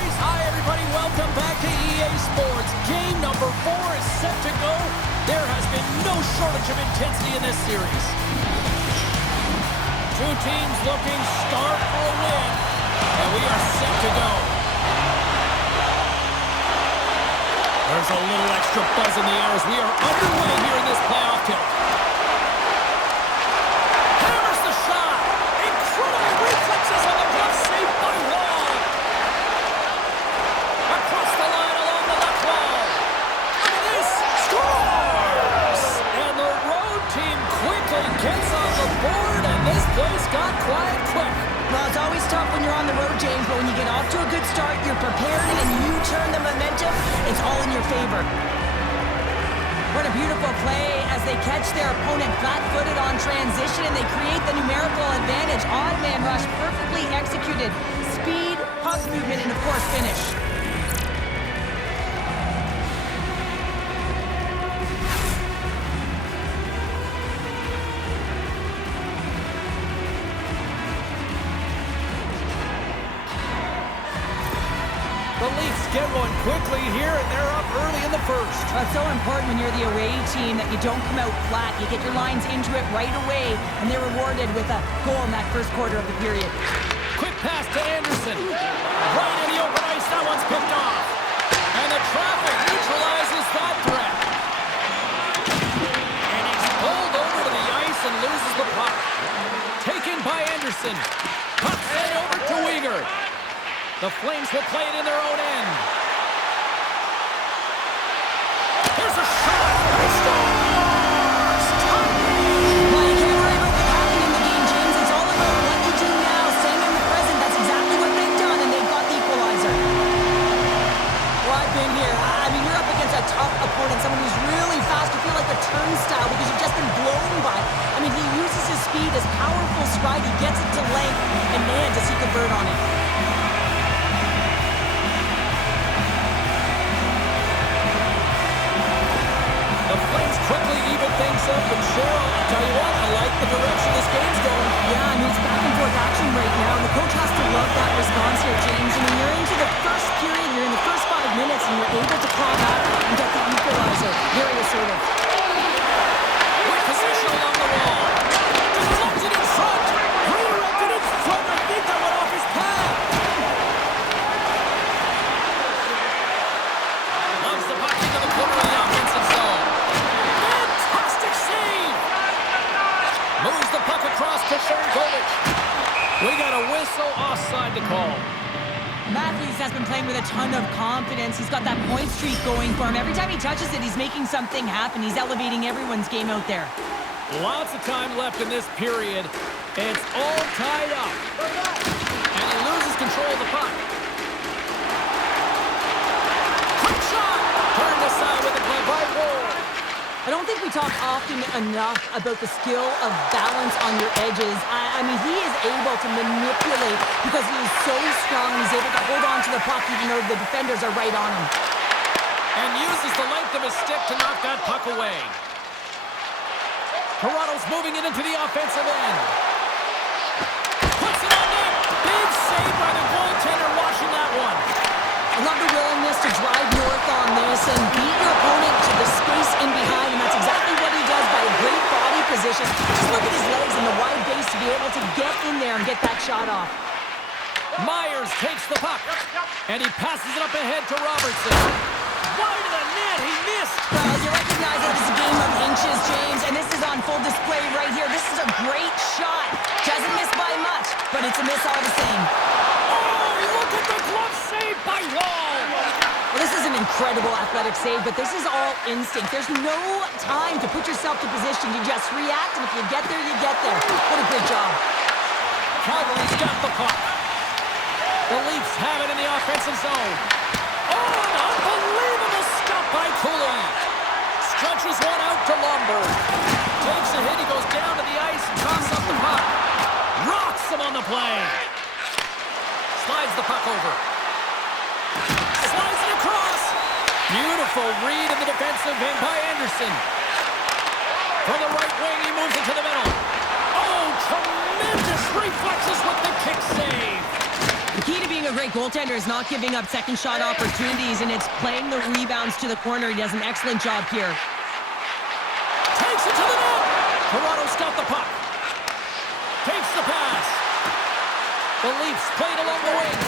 ice. Hi, everybody. Welcome back to EA Sports. Game number 4 is set to go. There has been no shortage of intensity in this series. Two teams looking starved for a win, and we are set to go. There's a little extra buzz in the air as we are underway here in this playoff tilt. Hammers the shot. Incredible reflexes on the glove save by Wall. Across the line along the left wall. And this scores! And the road team quickly gets on the board, and this place got quiet quick. Well, it's always tough when you're on the road, James, but when you get off to a good start, you're prepared, and you turn the momentum, it's all in your favor. What a beautiful play as they catch their opponent flat-footed on transition, and they create the numerical advantage. Odd man rush, perfectly executed. Speed, puck movement, and, of course, finish. The Leafs get one quickly here, and they're up early in the first. It's so important when you're the away team that you don't come out flat. You get your lines into it right away, and they're rewarded with a goal in that first quarter of the period. Quick pass to Anderson. Right in the open ice, that one's picked off. And the traffic neutralizes that threat. And he's pulled over to the ice and loses the puck. Taken by Anderson. Puck sent over to Weegar. The Flames will play it in their own end. Here's a shot. He scores! Well, you can't worry about what happened in the game, James. It's all about what you do now, staying in the present. That's exactly what they've done, and they've got the equalizer. Well, I've been here. I mean, you're up against a tough opponent, someone who's really fast. You feel like a turnstile because you've just been blown by. I mean, he uses his speed, his powerful stride. He gets it to length, and man, does he convert on it. Quickly even things up, and Cheryl, I'll tell you what, I like the direction this game's going. Yeah, I mean, it's back and forth action right now, and the coach has to love that response here, James. I mean, you're into the first period, you're in the first 5 minutes, and you're able to claw back and get the equalizer. Very assertive. Quick position along the wall. Deflected in front. Redirected in front. I think that went off his pad. Loves the puck into the corner of the offensive zone. Moves the puck across to Shergovic. We got a whistle offside to call. Matthews has been playing with a ton of confidence. He's got that point streak going for him. Every time he touches it, he's making something happen. He's elevating everyone's game out there. Lots of time left in this period. It's all tied up. And he loses control of the puck. Quick shot! Turned aside with a play by Ward. I don't think we talk often enough about the skill of balance on your edges. I mean, he is able to manipulate because he is so strong. He's able to hold on to the puck even though the defenders are right on him. And uses the length of his stick to knock that puck away. Toronto's moving it into the offensive end. Puts it on net. Big save by the goaltender watching that one. I love the willingness to drive north on this and beat your opponent to the space in behind, and that's exactly what he does by a great body position. Just look at his legs and the wide base to be able to get in there and get that shot off. Myers takes the puck, and he passes it up ahead to Robertson. Wide of the net, he missed. Well, you recognize that it's a game of inches, James, and this is on full display right here. This is a great shot. Doesn't miss by much, but it's a miss all the same. Look at the glove save by Wall. Well, this is an incredible athletic save, but this is all instinct. There's no time to put yourself to position. You just react, and if you get there, you get there. What a great job. Calgary's got the puck. The Leafs have it in the offensive zone. Oh, an unbelievable stop by Cooley. Stretches one out to Lomberg. Takes a hit, he goes down to the ice and tosses up the puck. Rocks him on the play. Slides the puck over. Slides it across. Beautiful read in the defensive end by Anderson. From the right wing, he moves it to the middle. Oh, tremendous reflexes with the kick save. You key to being a great goaltender is not giving up second shot opportunities, and it's playing the rebounds to the corner. He does an excellent job here. Takes it to the net. Toronto's got the puck. Takes the pass. The Leafs played along the wing.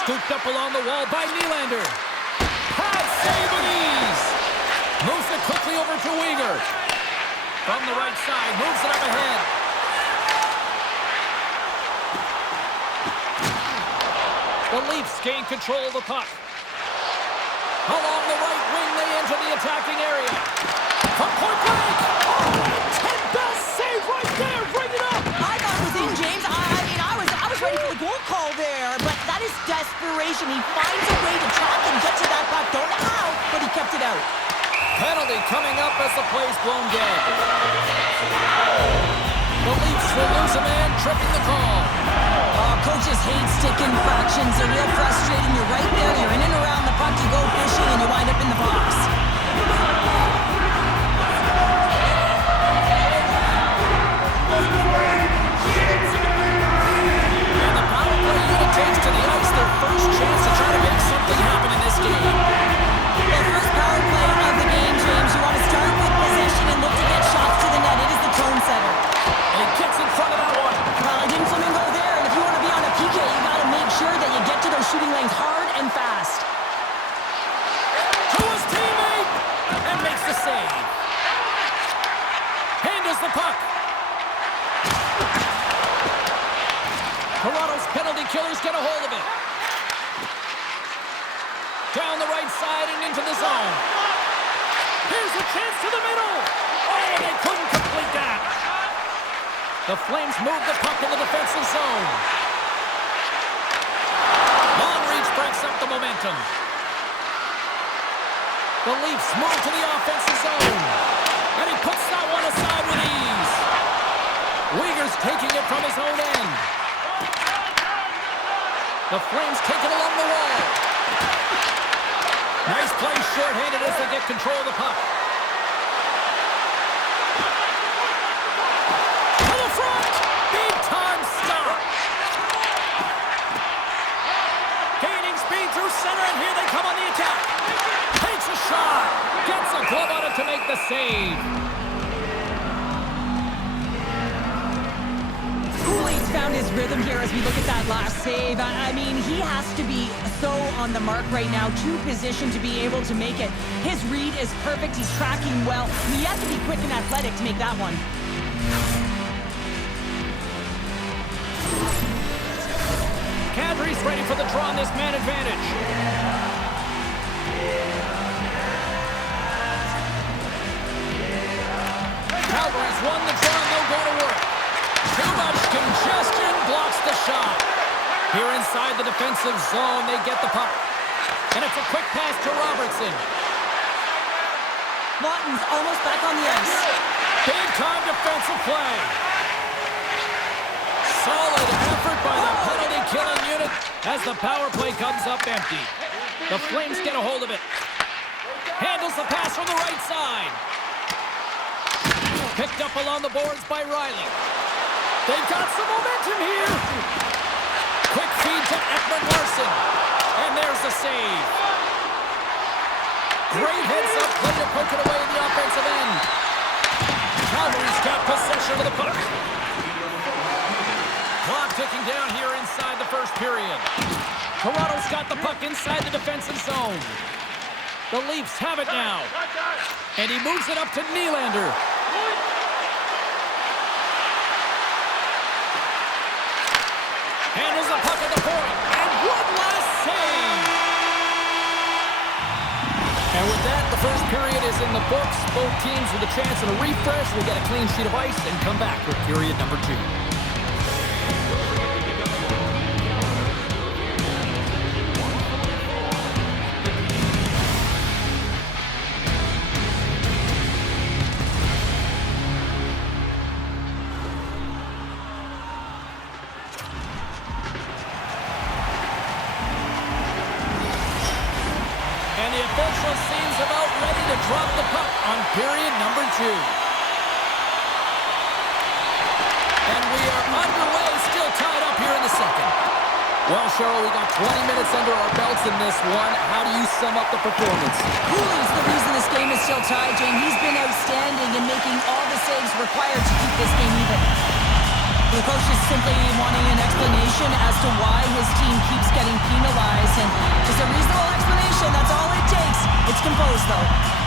Scooped up along the wall by Nylander. Pass save with ease. Moves it quickly over to Weegar. From the right side, moves it up ahead. The Leafs gain control of the puck. Along the right wing, they enter the attacking area. From point blank. Oh, 10 best save right there. Bring it up. I thought it was in, James. I was ready for the goal call there, but that is desperation. He finds a way to track and get to that puck. Don't know how, but he kept it out. Penalty coming up as the play's blown dead. The Leafs will lose a man, tripping the call. Coaches hate stick infractions. They're real frustrating. You're right there. You're in and around the puck. You go fishing, and you wind up in the box. And the power play unit takes to the ice their first chance to try to make something happen in this game. Well, first power play of the game, James. You want to start with possession and look to get shots to the net. It is the tone setter. And he gets in front of that one. Well, I didn't flamingo there, and if you want to be on a PK, you got to make sure that you get to those shooting lanes hard and fast. To his teammate, and makes the save. Handles the puck. Toronto's penalty killers get a hold of it. Down the right side and into the zone. Here's a chance to the middle. Oh, they couldn't complete that. The Flames move the puck in the defensive zone. Long reach breaks up the momentum. The Leafs move to the offensive zone. And he puts that one aside with ease. Weegar's taking it from his own end. The Flames take it along the wall. Nice play shorthanded as they get control of the puck. To the front! Big time stop! Gaining speed through center, and here they come on the attack. Takes a shot. Gets a glove on it to make the save. Cooley's found his rhythm here as we look at that last save. I mean, he has to be so on the mark right now, to position to be able to make it. His read is perfect. He's tracking well. He has to be quick and athletic to make that one. Kadri's ready for the draw on this man advantage. Calgary's won the draw and they'll go to work. Too much congestion blocks the shot. Here inside the defensive zone, they get the puck. And it's a quick pass to Robertson. Lawton's almost back on the ice. Big time defensive play. Solid effort by the penalty-killing unit as the power play comes up empty. The Flames get a hold of it. Handles the pass from the right side. Picked up along the boards by Riley. They've got some momentum here. Quick feed to Ekman-Larsson. And there's the save. Great heads-up play to poke it away in the offensive end. Calgary's got possession of the puck. Clock ticking down here inside the first period. Toronto's got the puck inside the defensive zone. The Leafs have it now. And he moves it up to Nylander. Handles the puck at the point. And one last save. And with that, the first period is in the books. Both teams with a chance at a refresh will get a clean sheet of ice and come back for period number 2. And the official seems about ready to drop the puck on period number 2. And we are underway, still tied up Well, Cheryl, we got 20 minutes under our belts in this one. How do you sum up the performance? Cooley's the reason this game is still tied, Jane. He's been outstanding in making all the saves required to keep this game even. The coach is simply wanting an explanation as to why his team keeps getting penalized, and just a reasonable explanation, that's all it takes. It's composed, though.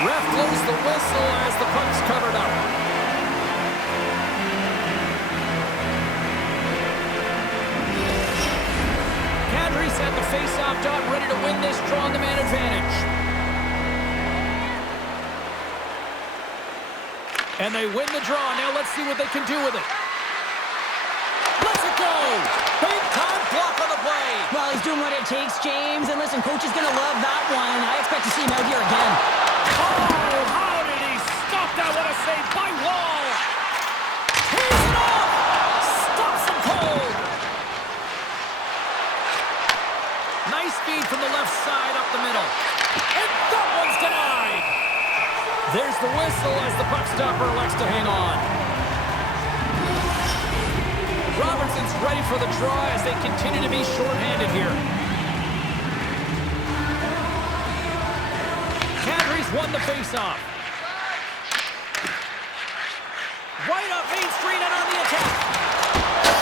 Ref blows the whistle as the puck's covered up. Kadri's at the face-off dot, ready to win this draw on the man advantage. And they win the draw. Now let's see what they can do with it. Let's it go! Big-time block on the play. Well, he's doing what it takes, James. And listen, coach is going to love that one. I expect to see him out here again. Oh, how did he stop that? What a save by Wall! Tees it off! Stops him cold! Nice feed from the left side up the middle. And that one's denied! There's the whistle as the puck stopper elects to hang on. Robertson's ready for the draw as they continue to be shorthanded here. Kadri's won the faceoff. Right up Main Street and on the attack.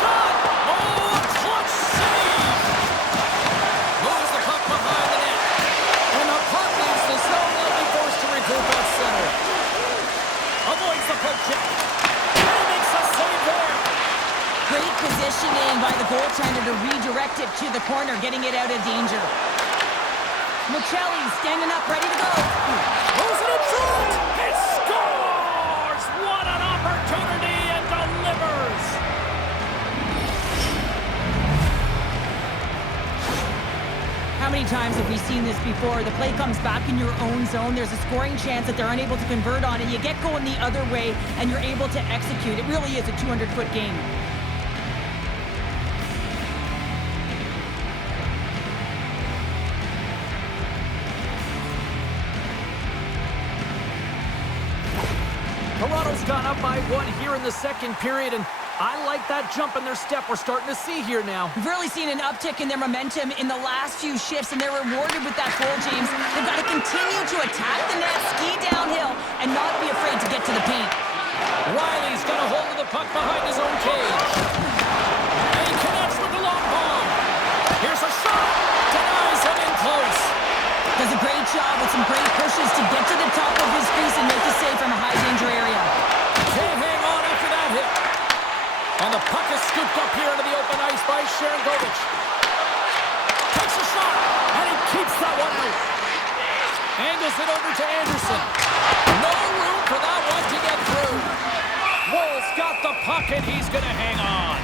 Shot! Oh, a clutch save! Moves the puck behind the net. And the puck leaves the zone. They'll be forced to regroup at center. Avoids the poke check. And he makes a save there. Great positioning by the goaltender to redirect it to the corner, getting it out of danger. Michelli standing up, ready to go. Who's it in front? It scores! What an opportunity and delivers! How many times have we seen this before? The play comes back in your own zone. There's a scoring chance that they're unable to convert on it. You get going the other way, and you're able to execute. It really is a 200-foot game. Toronto's gone up by one here in the second period, and I like that jump in their step we're starting to see here now. We've really seen an uptick in their momentum in the last few shifts, and they're rewarded with that goal, James. They've got to continue to attack the net, ski downhill, and not be afraid to get to the paint. Riley's got a hold of the puck behind his own cage. And he connects with the long ball. Here's a shot. Denies him in close. Does a great job with some great pushes to get to the top of his crease and make a save from a high-danger area. Can't hang on after that hit. And the puck is scooped up here into the open ice by Sharangovich. Takes a shot, and he keeps that one out. Angles it over to Anderson. No room for that one to get through. Woll's got the puck, and he's going to hang on.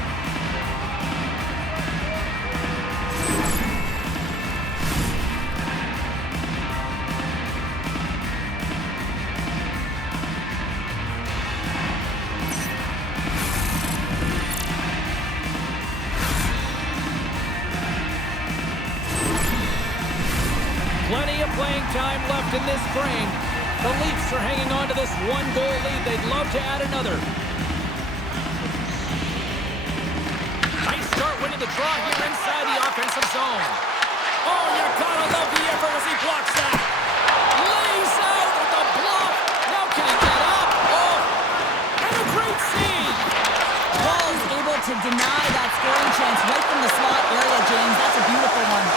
Plenty of playing time left in this frame. The Leafs are hanging on to this one-goal lead. They'd love to add another. Nice start winning the draw here inside the offensive zone. Oh, you gotta love the effort as he blocks that. Lays out with the block. Now can he get up? Oh, and a great save. Paul is able to deny that scoring chance right from the slot area, James. That's a beautiful one.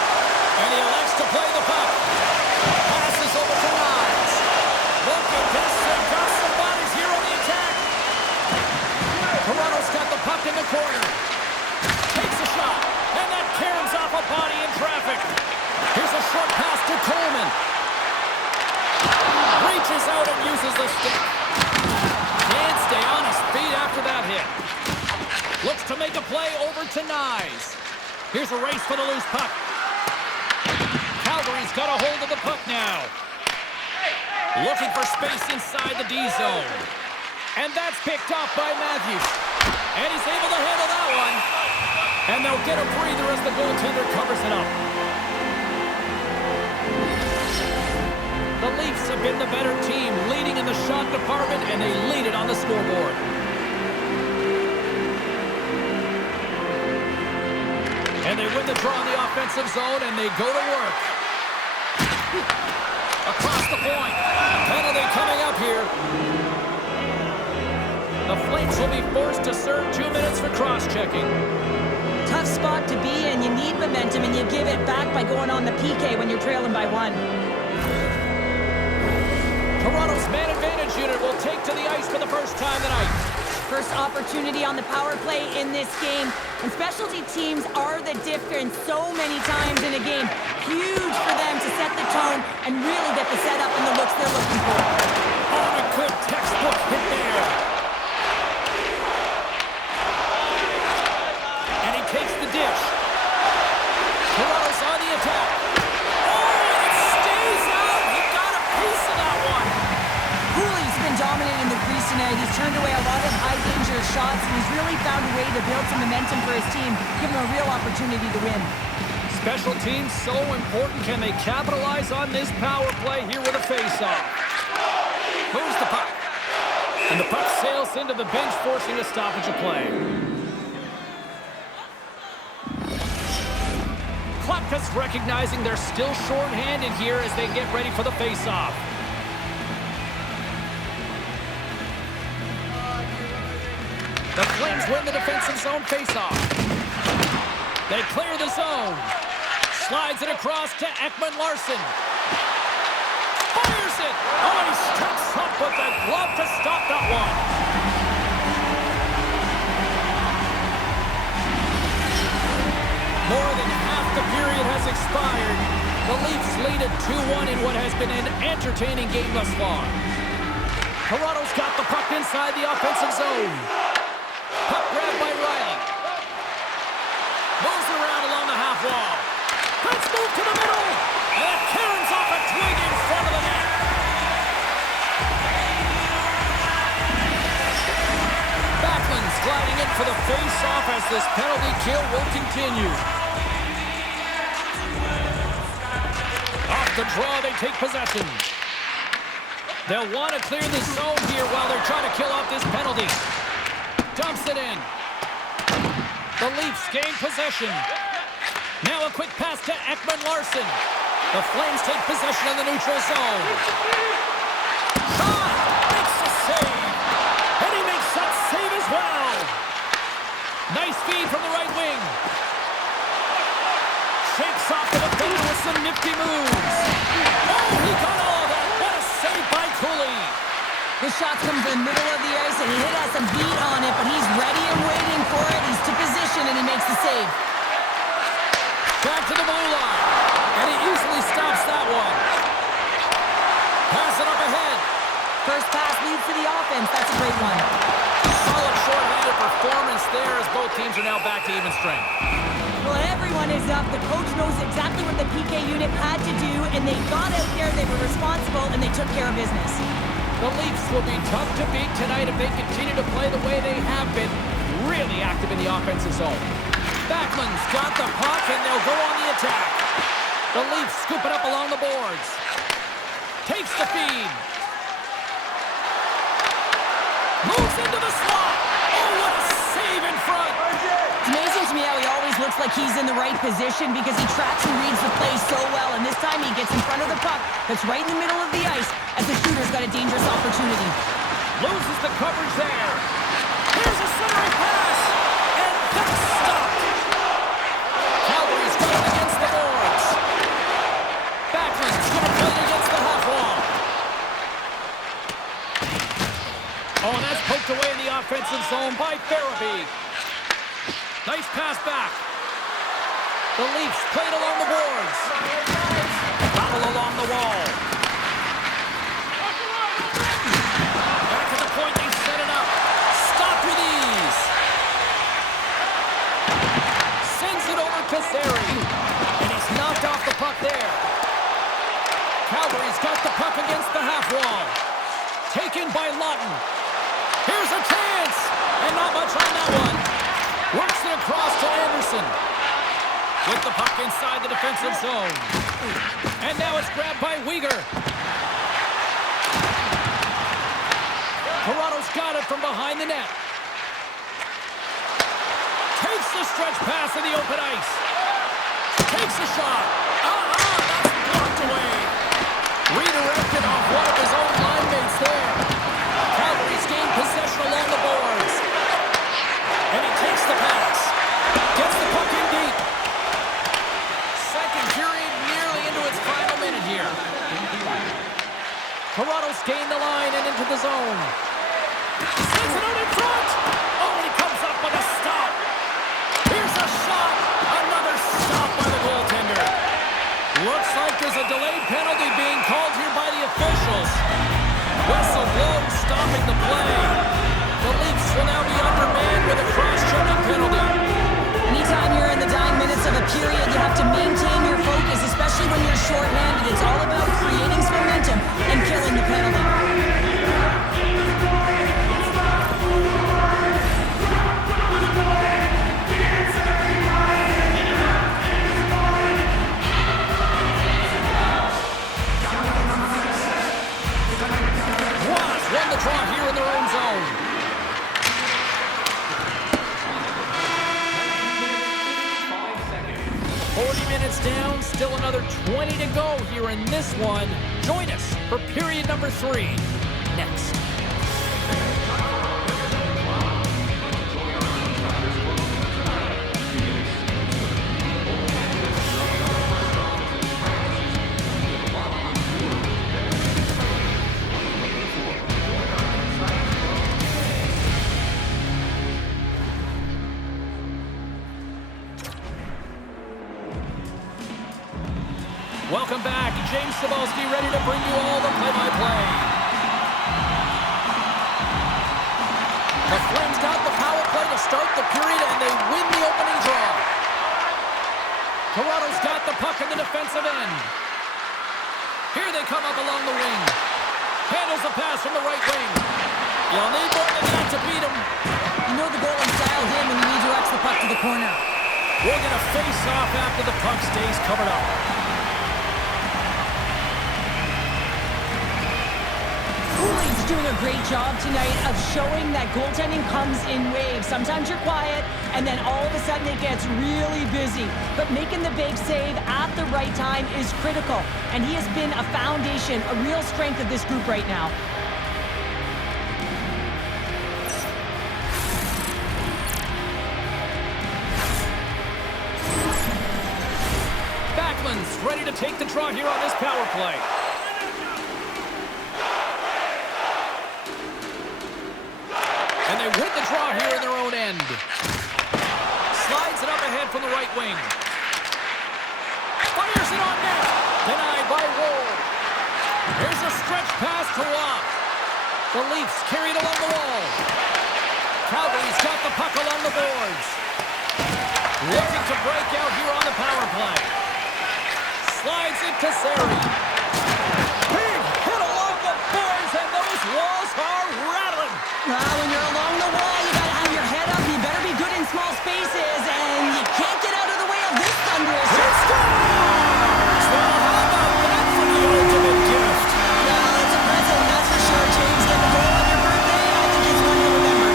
the stick. Can't stay on his feet after that hit. Looks to make a play over to Nyes. Here's a race for the loose puck. Calgary's got a hold of the puck now. Looking for space inside the D zone. And that's picked off by Matthews. And he's able to handle that one. And they'll get a breather as the goaltender covers it up. The Leafs have been the better team, leading in the shot department, and they lead it on the scoreboard. And they win the draw in the offensive zone, and they go to work. Across the point. Penalty coming up here. The Flames will be forced to serve 2 minutes for cross-checking. Tough spot to be in. You need momentum, and you give it back by going on the PK when you're trailing by 1. Toronto's man advantage unit will take to the ice for the first time tonight. First opportunity on the power play in this game. And specialty teams are the difference so many times in a game. Huge for them to set the tone and really get the setup and the looks they're looking for. Oh, a good textbook hit there. And he takes the dish. Toronto's on the attack. Dominating the crease tonight. He's turned away a lot of high-danger shots, and he's really found a way to build some momentum for his team, give him a real opportunity to win. Special teams so important. Can they capitalize on this power play here with a face-off? Moves the puck. And the puck sails into the bench, forcing a stoppage of play. Klapka's recognizing they're still short-handed here as they get ready for the face-off. The Flames win the defensive zone face-off. They clear the zone. Slides it across to Ekman-Larsson. Fires it! Oh, he steps up with the glove to stop that one. More than half the period has expired. The Leafs lead at 2-1 in what has been an entertaining game thus far. Toronto's got the puck inside the offensive zone. Puck grabbed by Riley. Moves around along the half wall. Let's move to the middle. And it caroms off a twig in front of the net. Backlund's gliding in for the face-off as this penalty kill will continue. Off the draw, they take possession. They'll want to clear the zone here while they're trying to kill off this penalty. Dumps it in. The Leafs gain possession. Now a quick pass to Ekman-Larsson. The Flames take possession of the neutral zone. Shot! Makes the save. And he makes that save as well. Nice feed from the right wing. Shakes off the defender with some nifty moves. Oh, he got all of that. What a save by Cooley. The shot's come from the middle of the ice, and he has some beat on it, but he's ready and waiting for it. He's to position, and he makes the save. Back to the blue line, and he easily stops that one. Pass it up ahead. First pass leads to the offense. That's a great one. Solid short-handed performance there as both teams are now back to even strength. Well, everyone is up. The coach knows exactly what the PK unit had to do, and they got out there, they were responsible, and they took care of business. The Leafs will be tough to beat tonight if they continue to play the way they have been, really active in the offensive zone. Backlund's got the puck, and they'll go on the attack. The Leafs scoop it up along the boards. Takes the feed. Moves into the slot. Oh, what a save in front. It's amazing to me how he always looks like he's in the right position because he tracks and reads the play so well, and this time he gets in front of the puck that's right in the middle of the ice as the shooter's got a dangerous opportunity. Loses the coverage there. Here's a centering pass, and that's stopped. Calgary's got it against the boards. Backlund's going to play it against the half wall. Oh, and that's poked away in the offensive zone by Farabee. Nice pass back. The Leafs played along the boards. Battle along the wall. Sari. And he's knocked off the puck there. Calgary's got the puck against the half wall. Taken by Lawton. Here's a chance. And not much on that one. Works it across to Anderson. With the puck inside the defensive zone. And now it's grabbed by Weegar. Toronto's got it from behind the net. Takes the stretch pass in the open ice. Takes a shot. That's blocked away. Redirected off one of his own line mates there. Calgary's gained possession along the boards. And he takes the pass. Gets the puck in deep. Second period nearly into its final minute here. Toronto's gained the line and into the zone. Sends it out in front. Oh, and he comes up with a stop. Here's a shot. Another stop by the goaltender. Looks like there's a delayed penalty being called here by the officials. Whistle blows, stopping the play. The Leafs will now be undermanned with a cross-checking penalty. Anytime you're in the dying minutes of a period, you have to maintain your focus, especially when you're shorthanded. It's all about creating some momentum and killing the penalty. Won the draw here in their own zone. Minutes down, still another 20 to go here in this one. Join us for period number 3 next. Welcome back. James Cybulski ready to bring you all the play-by-play. The Flames got the power play to start the period, and they win the opening draw. Toronto's got the puck in the defensive end. Here they come up along the wing. Handles the pass from the right wing. You'll need more than that to beat him. You know the goalie's dialed in when he redirects the puck to the corner. We're going to face off after the puck stays covered up. Cooley's doing a great job tonight of showing that goaltending comes in waves. Sometimes you're quiet, and then all of a sudden it gets really busy. But making the big save at the right time is critical, and he has been a foundation, a real strength of this group right now. Backlund's ready to take the draw here on this power play. And they win the draw here in their own end. Slides it up ahead from the right wing. Fires it on net. Denied by Woll. Here's a stretch pass to Watt. The Leafs carried along the wall. Calgary's got the puck along the boards. Looking to break out here on the power play. Slides it to Sari. Big hit along the boards, and those walls are rattling. When you're along the wall, you gotta have your head up. You better be good in small spaces, and you can't get out of the way of this thunderous. It scores! Well, how about that for the ultimate gift? Well, it's a present, that's for sure, James. Getting a goal on your birthday, I think it's one you'll remember.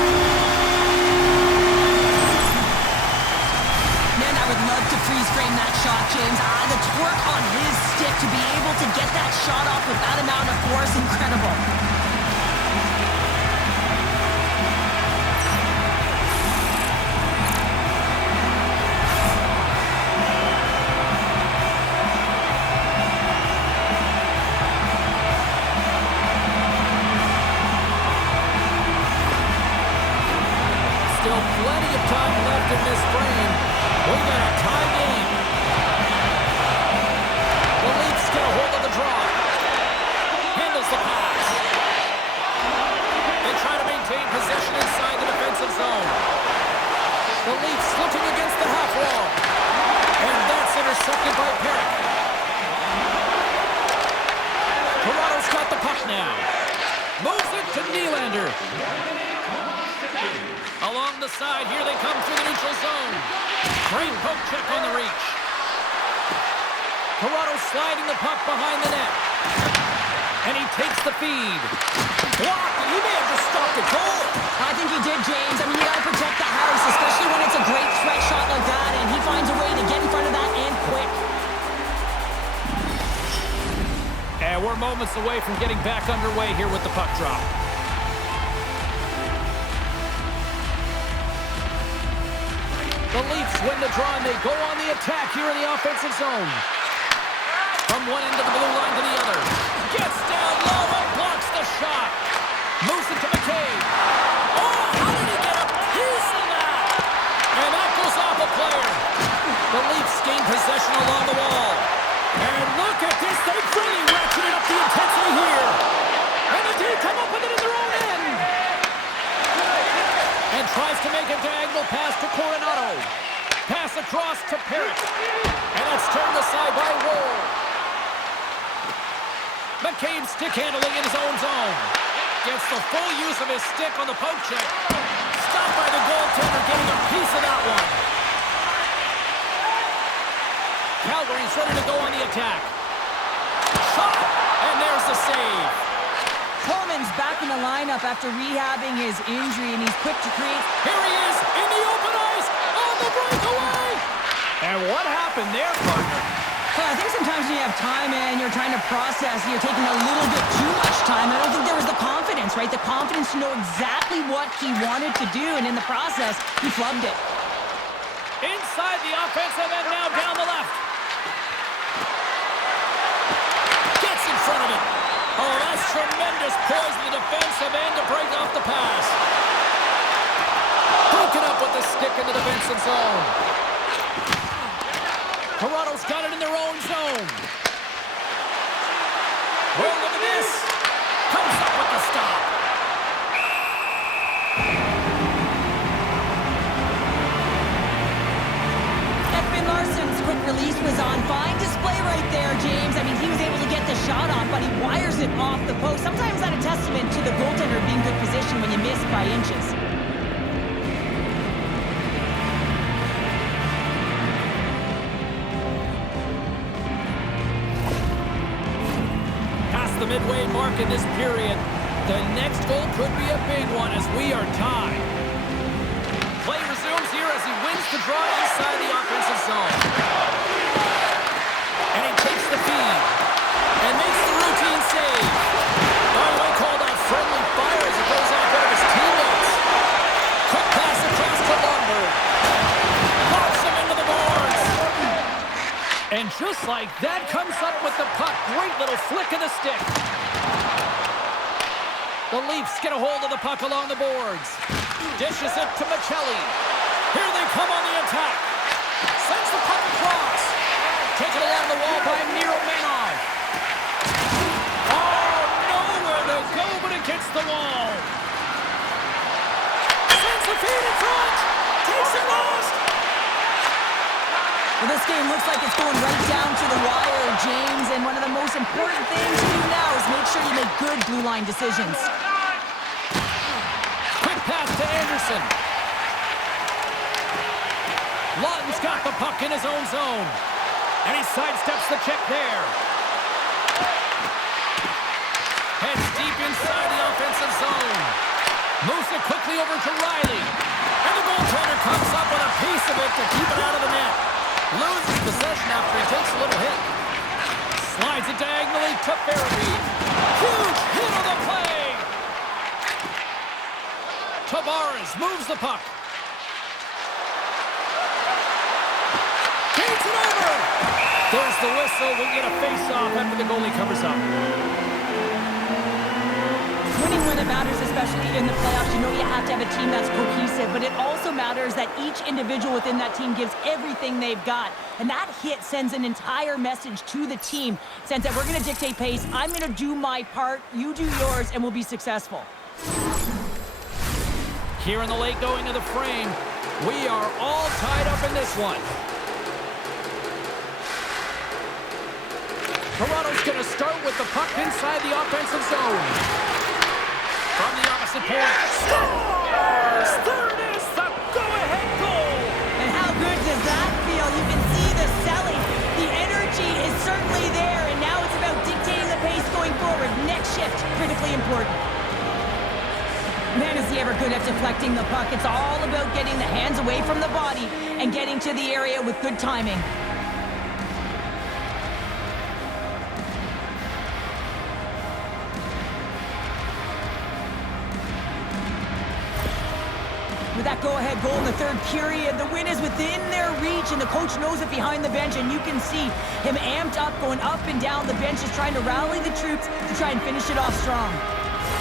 Man, I would love to freeze frame that shot, James. The torque on his stick to be able to get that shot off with that amount of force, incredible. Still plenty of time left in this frame. We got a tie game. The Leafs get a hold of the draw. Handles the pass. now. Moves it to Nylander. Along the side, here they come through the neutral zone. Great poke check on the reach. Toronto sliding the puck behind the net. And he takes the feed. Blocked. He may have just stopped a goal. I think he did, James. I mean, you got to protect the house, especially when it's a great threat shot like that, and he finds a way to get in front of that and quick. And we're moments away from getting back underway here with the puck drop. The Leafs win the draw, and they go on the attack here in the offensive zone. From one end of the blue line to the other. Gets down low and blocks the shot. Moves it to McCabe. Oh, how did he get a piece of that? And that goes off a player. The Leafs gain possession along the wall. And look at this. They've really ratcheted up the intensity here. And the team come up with it in their own end. And tries to make a diagonal pass to Coronado. Pass across to Parrott. And that's turned aside by Woll. McCabe stick handling in his own zone. Gets the full use of his stick on the poke check. Stopped by the goaltender, getting a piece of that one. Calgary's ready to go on the attack. Shot! And there's the save. Coleman's back in the lineup after rehabbing his injury, and he's quick to create. Here he is in the open ice on the breakaway. And what happened there, partner? Well, I think sometimes when you have time and you're trying to process, you're taking a little bit too much time. I don't think there was the confidence, right? The confidence to know exactly what he wanted to do, and in the process, he flubbed it. Inside the offensive end, now down the left. Gets in front of it. Oh, that's tremendous poise in the defensive end to break off the pass. Broken up with the stick in the defensive zone. Toronto's got it in their own zone. Well, look at this. Comes up with the stop. Edwin Larson's quick release was on. Fine display right there, James. I mean, he was able to get the shot off, but he wires it off the post. Sometimes that's a testament to the goaltender being in good position when you miss by inches. The midway mark in this period. The next goal could be a big one as we are tied. Play resumes here as he wins the draw inside the offensive zone. And he takes the feed and makes the routine save. By the way, called out friendly fire as it goes off one of his teammates. Quick pass across to Lundberg. Pops him into the boards. And just like that, comes up with the puck. Great little flick of the stick. The Leafs get a hold of the puck along the boards. Dishes it to Chel. Here they come on the attack. Sends the puck across. Taken along the wall by Miro Manov. Oh, nowhere to go, but it gets the wall. Sends the feed in front. Takes it last. Well, this game looks like it's going right down to the wire, James, and one of the most important things to do now is make sure you make good blue line decisions. Quick pass to Anderson. Lawton's got the puck in his own zone, and he sidesteps the check there. Heads deep inside the offensive zone. Moves it quickly over to Riley, and the goaltender comes up with a piece of it to keep it out of the net. Loses possession after he takes a little hit. Slides it diagonally to Barabee. Huge hit on the play. Tavares moves the puck. Gains it over. There's the whistle. We get a face-off after the goalie covers up. Winning when it matters, especially in the playoffs, you know you have to have a team that's cohesive, but it also matters that each individual within that team gives everything they've got. And that hit sends an entire message to the team, saying that we're going to dictate pace, I'm going to do my part, you do yours, and we'll be successful. Here in the late going of the frame, we are all tied up in this one. Toronto's going to start with the puck inside the offensive zone. From the opposite point. Scores! There it is, the go-ahead goal! And how good does that feel? You can see the selling. The energy is certainly there, and now it's about dictating the pace going forward. Next shift, critically important. Man, is he ever good at deflecting the puck. It's all about getting the hands away from the body and getting to the area with good timing. With that go-ahead goal in the third period, the win is within their reach, and the coach knows it behind the bench, and you can see him amped up, going up and down the benches, trying to rally the troops to try and finish it off strong.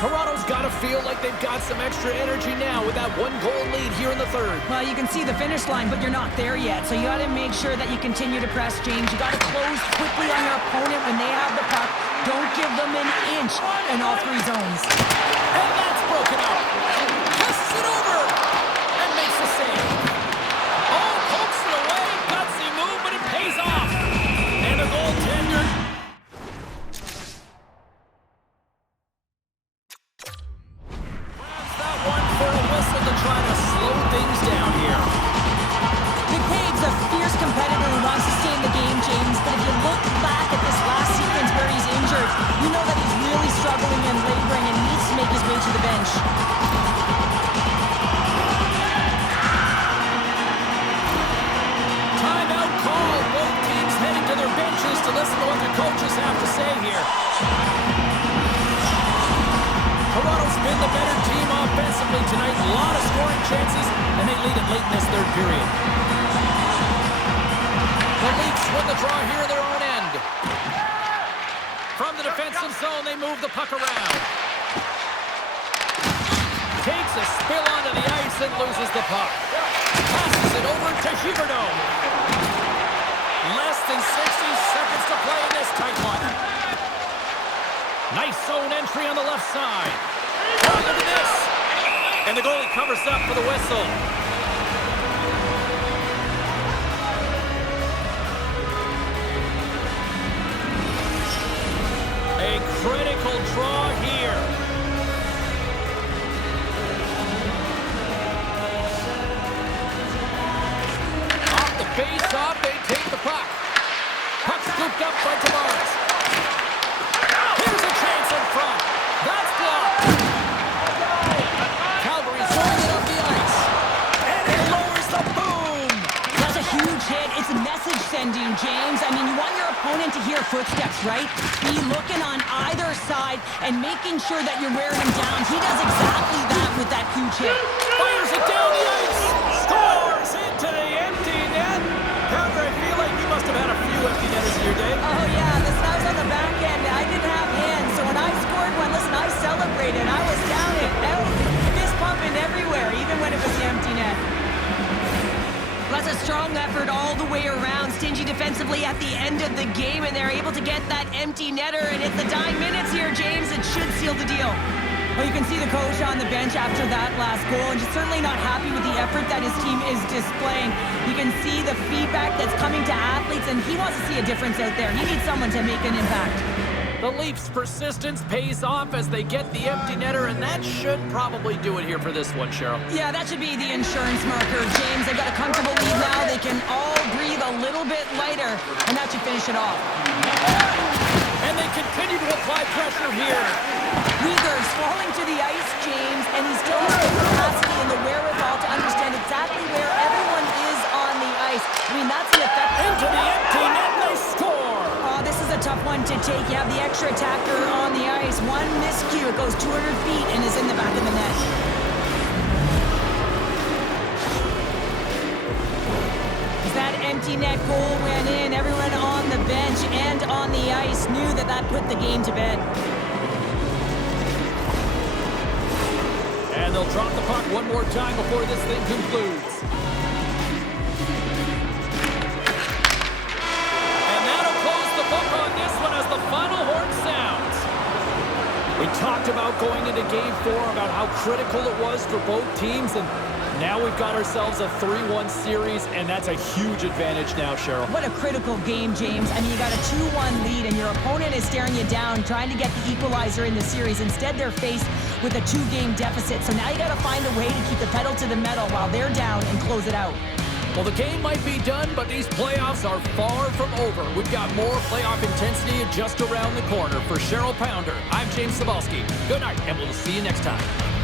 Toronto's got to feel like they've got some extra energy now with that one-goal lead here in the third. Well, you can see the finish line, but you're not there yet, so you got to make sure that you continue to press, James. You got to close quickly on your opponent when they have the puck. Don't give them an inch in all three zones. And that's broken up. Casts it over and makes the save. Oh, pokes it away. Gutsy move, but it pays off. And a goaltender. Grabs that one for a whistle to try to slow things down here. McCabe's a fierce competitor who wants to stay in the game, James, but if you look back at this last sequence where he's injured, you know that he's really struggling and laboring and needs to make his way to the bench. Timeout call. Both teams heading to their benches to listen to what their coaches have to say here. Toronto's been the better team offensively tonight. A lot of scoring chances, and they lead it late in this third period. The Leafs win the draw here in their own end. From the defensive zone, they move the puck around. Takes a spill onto the ice and loses the puck. Passes it over to Huberdeau. Less than 60 seconds to play in this tight one. Nice zone entry on the left side. Oh, look at this. And the goalie covers up for the whistle. A critical draw here. Off the face-off, they take the puck. Puck scooped up by Tavares. Here's a chance in front. That's blocked. Calgary's throwing it up the ice. And it lowers the boom. That's a huge hit. It's a message sending, James. I mean, you want your opponent to hear footsteps, right? Be looking on either side and making sure that you're wearing him down. He does exactly that with that huge hit. Fires it down the ice. Scores into the empty net. Calgary, I feel like you must have had a few empty netters in your day. Oh, yeah. This I was on the back end. I didn't have hands, so when I scored one, listen, I celebrated. I was down and out, fist pumping everywhere, even when it was the empty net. That's a strong effort all the way around. Stingy defensively at the end of the game, and they're able to get that empty netter. And it's the dying minutes here, James. It should seal the deal. Well, you can see the coach on the bench after that last goal, and just certainly not happy with the effort that his team is displaying. You can see the feedback that's coming to athletes, and he wants to see a difference out there. He needs someone to make an impact. The Leafs' persistence pays off as they get the empty netter, and that should probably do it here for this one, Cheryl. Yeah, that should be the insurance marker, James. They've got a comfortable lead now. They can all breathe a little bit lighter, and that should finish it off. And they continue to apply pressure here. Uyghur's falling to the ice, James, and he still has the capacity and the wherewithal to understand exactly where everyone is on the ice. I mean, that's the effect. Into the empty net, and they score. Oh, this is a tough one to take. You have the extra attacker on the ice. One miscue, it goes 200 feet and is in the back of the net. As that empty net goal went in, everyone on the bench and on the ice knew that that put the game to bed. And they'll drop the puck one more time before this thing concludes. And that'll close the book on this one as the final horn sounds. We talked about going into Game 4 about how critical it was for both teams, and Now we've got ourselves a 3-1 series, and that's a huge advantage now, Cheryl. What a critical game, James. I mean, you got a 2-1 lead, and your opponent is staring you down, trying to get the equalizer in the series. Instead, they're faced with a 2-game deficit. So now you got to find a way to keep the pedal to the metal while they're down and close it out. Well, the game might be done, but these playoffs are far from over. We've got more playoff intensity just around the corner. For Cheryl Pounder, I'm James Cebulski. Good night, and we'll see you next time.